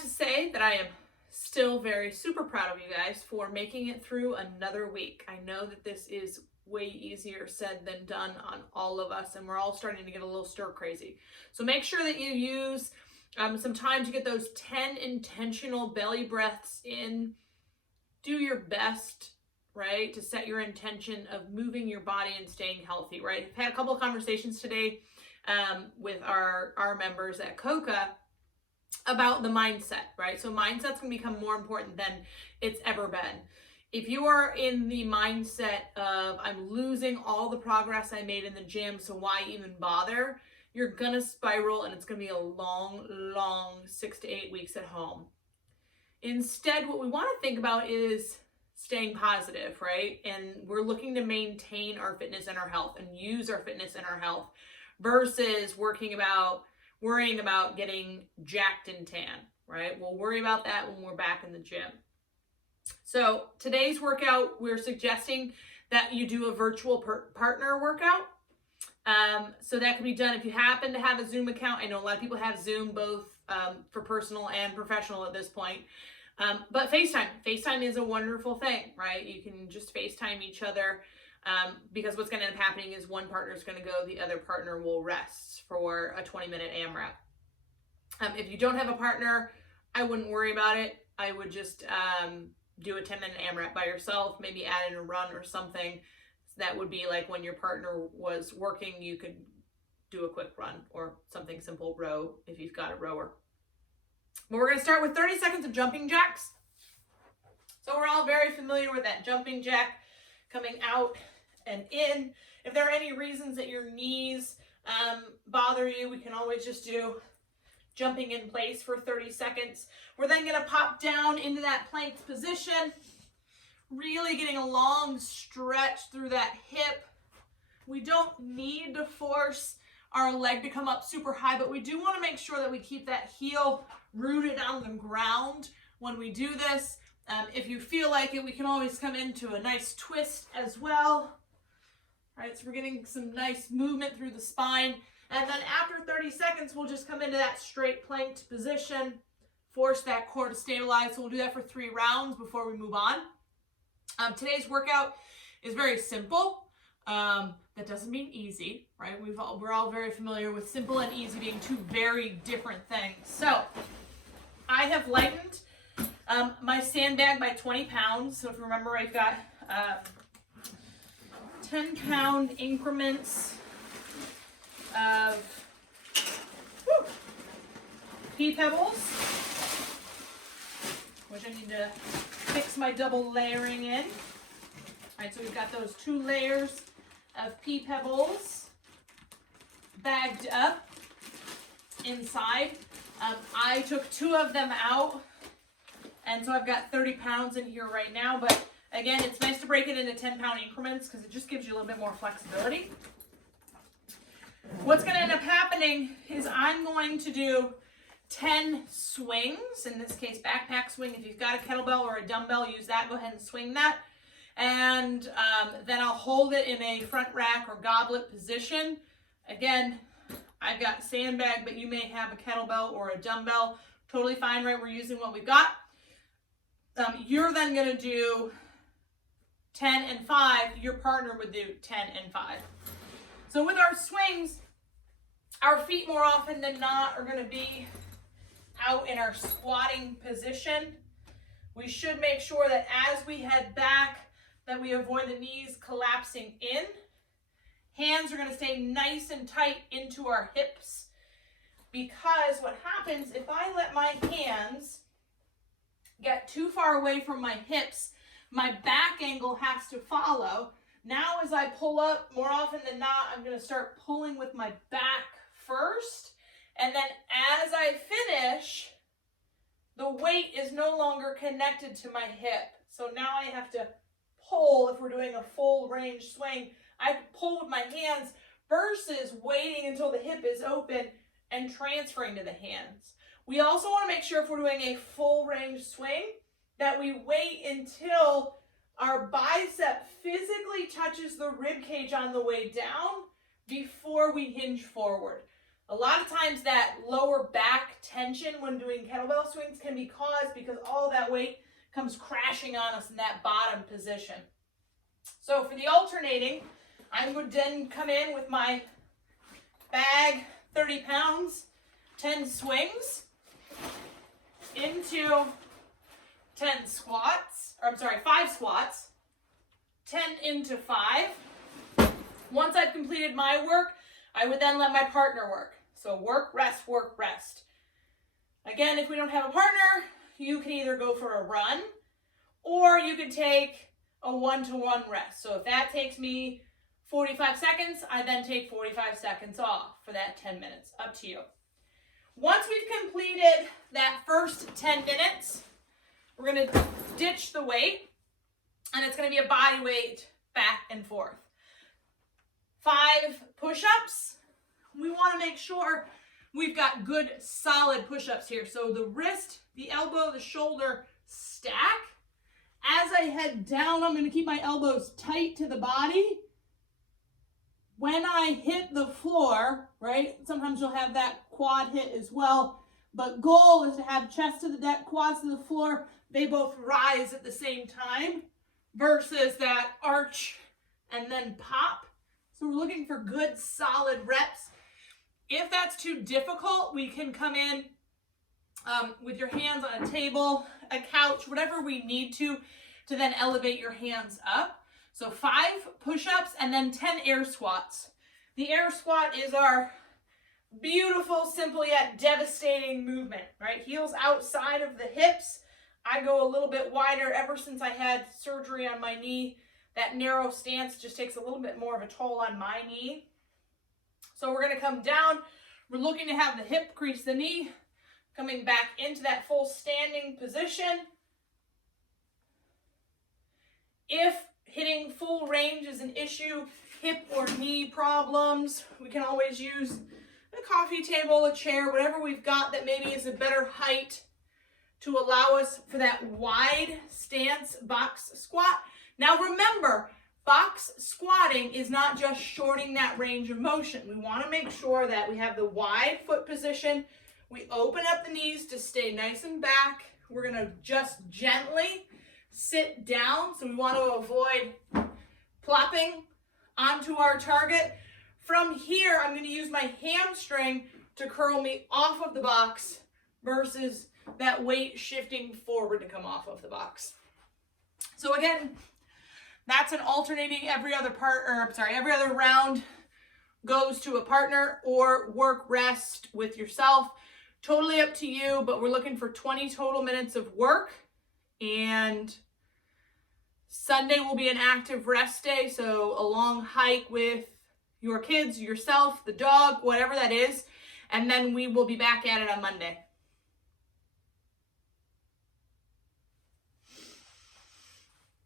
to say that I am still very super proud of you guys for making it through another week. I know that this is way easier said than done on all of us, and we're all starting to get a little stir crazy. So make sure that you use some time to get those 10 intentional belly breaths in. Do your best, right, to set your intention of moving your body and staying healthy, right? I've had a couple of conversations today with our members at Coca about the mindset, right? So mindset's going to become more important than it's ever been. If you are in the mindset of, I'm losing all the progress I made in the gym, so why even bother? You're going to spiral, and it's going to be a long 6 to 8 weeks at home. Instead, what we want to think about is staying positive, right? And we're looking to maintain our fitness and our health and use our fitness and our health versus worrying about getting jacked and tan, right? We'll worry about that when we're back in the gym. So today's workout, we're suggesting that you do a virtual partner workout. So that can be done if you happen to have a Zoom account. I know a lot of people have Zoom both for personal and professional at this point. But FaceTime is a wonderful thing, right? You can just FaceTime each other because what's going to end up happening is one partner is going to go, the other partner will rest for a 20-minute AMRAP. If you don't have a partner, I wouldn't worry about it. I would just do a 10-minute AMRAP by yourself, maybe add in a run or something. So that would be like when your partner was working, you could do a quick run or something simple, row if you've got a rower. But we're going to start with 30 seconds of jumping jacks. So we're all very familiar with that jumping jack coming out and in. If there are any reasons that your knees bother you, we can always just do jumping in place for 30 seconds. We're then going to pop down into that planked position, really getting a long stretch through that hip. We don't need to force our leg to come up super high, but we do want to make sure that we keep that heel rooted on the ground when we do this. If you feel like it, we can always come into a nice twist as well. All right, so we're getting some nice movement through the spine. And then after 30 seconds, we'll just come into that straight planked position, force that core to stabilize. So we'll do that for 3 rounds before we move on. Today's workout is very simple. That doesn't mean easy, right? We're all very familiar with simple and easy being two very different things. So I have lightened my sandbag by 20 pounds. So if you remember, I've got 10-pound increments of pea pebbles, which I need to fix my double layering in. All right, so we've got those 2 layers of pea pebbles bagged up inside. I took 2 of them out, and so I've got 30 pounds in here right now, but again, it's nice to break it into 10-pound increments because it just gives you a little bit more flexibility. What's going to end up happening is I'm going to do 10 swings, in this case backpack swing. If you've got a kettlebell or a dumbbell, use that, go ahead and swing that. And then I'll hold it in a front rack or goblet position. Again, I've got sandbag, but you may have a kettlebell or a dumbbell. Totally fine, right? We're using what we've got. You're then going to do 10 and 5. Your partner would do 10 and 5. So with our swings, our feet more often than not are going to be out in our squatting position. We should make sure that as we head back, that we avoid the knees collapsing in. Hands are going to stay nice and tight into our hips, because what happens if I let my hands get too far away from my hips, my back angle has to follow. Now as I pull up, more often than not, I'm going to start pulling with my back first, and then as I finish, the weight is no longer connected to my hip. So now I have to pull. If we're doing a full range swing, I pull with my hands versus waiting until the hip is open and transferring to the hands. We also want to make sure if we're doing a full range swing that we wait until our bicep physically touches the rib cage on the way down before we hinge forward. A lot of times that lower back tension when doing kettlebell swings can be caused because all that weight comes crashing on us in that bottom position. So for the alternating, I would then come in with my bag, 30 pounds, 10 swings into 10 squats, or I'm sorry, 5 squats, 10 into 5. Once I've completed my work, I would then let my partner work. So work, rest, work, rest. Again, if we don't have a partner, you can either go for a run or you can take a 1-to-1 rest. So if that takes me 45 seconds, I then take 45 seconds off for that 10 minutes. Up to you. Once we've completed that first 10 minutes, we're going to ditch the weight, and it's going to be a body weight back and forth. 5 push-ups. We want to make sure we've got good solid push-ups here. So the wrist, the elbow, the shoulder stack. As I head down, I'm going to keep my elbows tight to the body. When I hit the floor, right, sometimes you'll have that quad hit as well, but goal is to have chest to the deck, quads to the floor. They both rise at the same time versus that arch and then pop. So we're looking for good solid reps. If that's too difficult, we can come in with your hands on a table, a couch, whatever we need to then elevate your hands up. So 5 push-ups and then 10 air squats. The air squat is our beautiful, simple yet devastating movement, right? Heels outside of the hips. I go a little bit wider ever since I had surgery on my knee. That narrow stance just takes a little bit more of a toll on my knee. So we're going to come down. We're looking to have the hip crease the knee, coming back into that full standing position. If hitting full range is an issue, hip or knee problems, we can always use a coffee table, a chair, whatever we've got that maybe is a better height to allow us for that wide stance box squat. Now remember, box squatting is not just shortening that range of motion. We want to make sure that we have the wide foot position. We open up the knees to stay nice and back. We're going to just gently sit down. So we want to avoid plopping onto our target. From here, I'm going to use my hamstring to curl me off of the box versus that weight shifting forward to come off of the box. So again, that's an alternating every other round goes to a partner or work rest with yourself. Totally up to you, but we're looking for 20 total minutes of work, and Sunday will be an active rest day, so a long hike with your kids, yourself, the dog, whatever that is, and then we will be back at it on Monday.